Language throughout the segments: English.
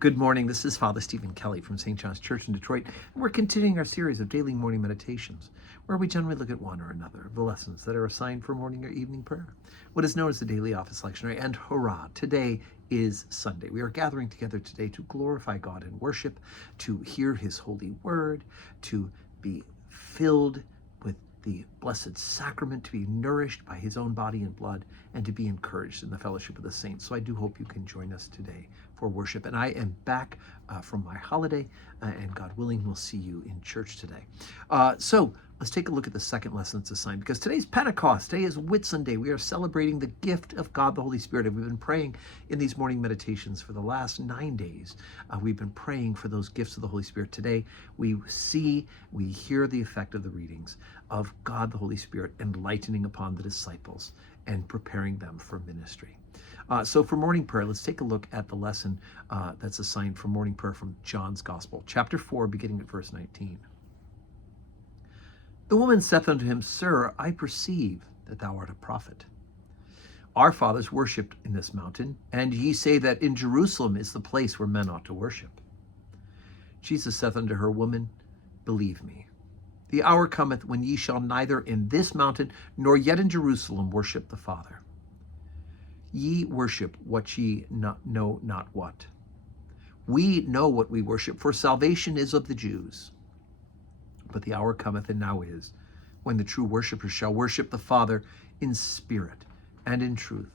Good morning. This is Father Stephen Kelly from St. John's Church in Detroit, and we're continuing our series of daily morning meditations, where we generally look at one or another of the lessons that are assigned for morning or evening prayer, what is known as the daily office lectionary. And hurrah, today is Sunday. We are gathering together today to glorify God in worship, to hear his holy word, to be filled with the Blessed Sacrament, to be nourished by his own body and blood, and to be encouraged in the fellowship of the saints. So I do hope you can join us today for worship. And I am back from my holiday, and God willing, we'll see you in church today. So let's take a look at the second lesson that's assigned, because today's Pentecost. Today is Whitsunday. We are celebrating the gift of God, the Holy Spirit. And we've been praying in these morning meditations for the last 9 days. We've been praying for those gifts of the Holy Spirit. Today, we hear the effect of the readings of God, the Holy Spirit, enlightening upon the disciples and preparing them for ministry. So for morning prayer, let's take a look at the lesson that's assigned for morning prayer from John's Gospel, chapter 4, beginning at verse 19. The woman saith unto him, Sir, I perceive that thou art a prophet. Our fathers worshipped in this mountain, and ye say that in Jerusalem is the place where men ought to worship. Jesus saith unto her, Woman, believe me, the hour cometh when ye shall neither in this mountain nor yet in Jerusalem worship the Father. Ye worship what ye know not what. We know what we worship, for salvation is of the Jews. But the hour cometh, and now is, when the true worshipers shall worship the Father in spirit and in truth,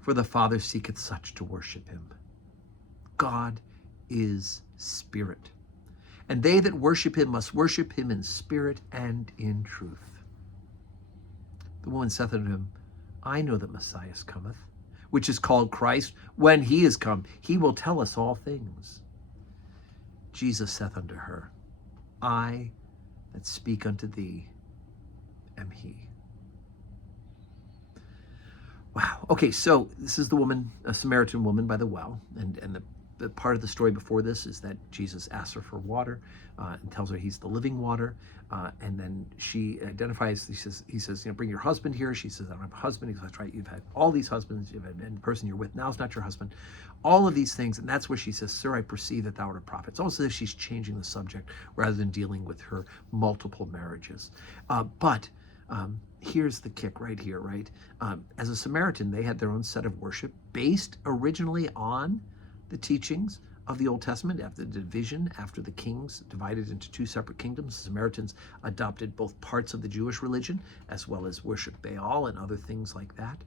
for the Father seeketh such to worship him. God is spirit, and they that worship him must worship him in spirit and in truth. The woman saith unto him, I know that Messiah cometh, which is called Christ. When he is come, he will tell us all things. Jesus saith unto her, I that speak unto thee am he. Wow. Okay, so this is the woman, a Samaritan woman by the well, and the part of the story before this is that Jesus asks her for water and tells her he's the living water, and then she identifies. He says, bring your husband here. She says, I don't have a husband. He goes, that's right. You've had all these husbands. You've had, and the person you're with now is not your husband. All of these things, and that's where she says, Sir, I perceive that thou art a prophet. It's almost as if she's changing the subject rather than dealing with her multiple marriages. But here's the kick right here, right? As a Samaritan, they had their own set of worship based originally on the teachings of the Old Testament. After the division, after the kings divided into two separate kingdoms, the Samaritans adopted both parts of the Jewish religion as well as worship Baal and other things like that.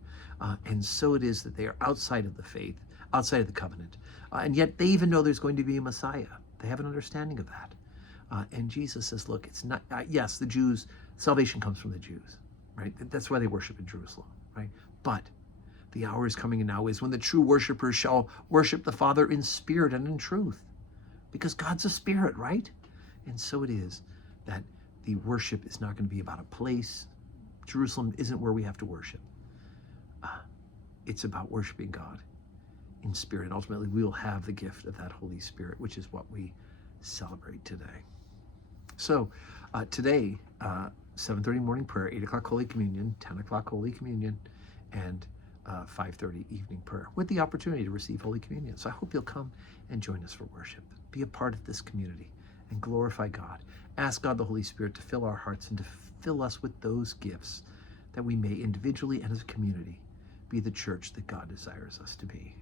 And so it is that they are outside of the faith, outside of the covenant. And yet they even know there's going to be a Messiah. They have an understanding of that. And Jesus says, look, it's not, yes, the Jews, salvation comes from the Jews, right? That's why they worship in Jerusalem, right? But the hour is coming and now is when the true worshipers shall worship the Father in spirit and in truth. Because God's a spirit, right? And so it is that the worship is not going to be about a place. Jerusalem isn't where we have to worship. It's about worshiping God in spirit. And ultimately, we will have the gift of that Holy Spirit, which is what we celebrate today. So today, 7:30 morning prayer, 8 o'clock Holy Communion, 10 o'clock Holy Communion, and 5:30 evening prayer with the opportunity to receive Holy Communion. So I hope you'll come and join us for worship. Be a part of this community and glorify God. Ask God the Holy Spirit to fill our hearts and to fill us with those gifts that we may individually and as a community be the church that God desires us to be.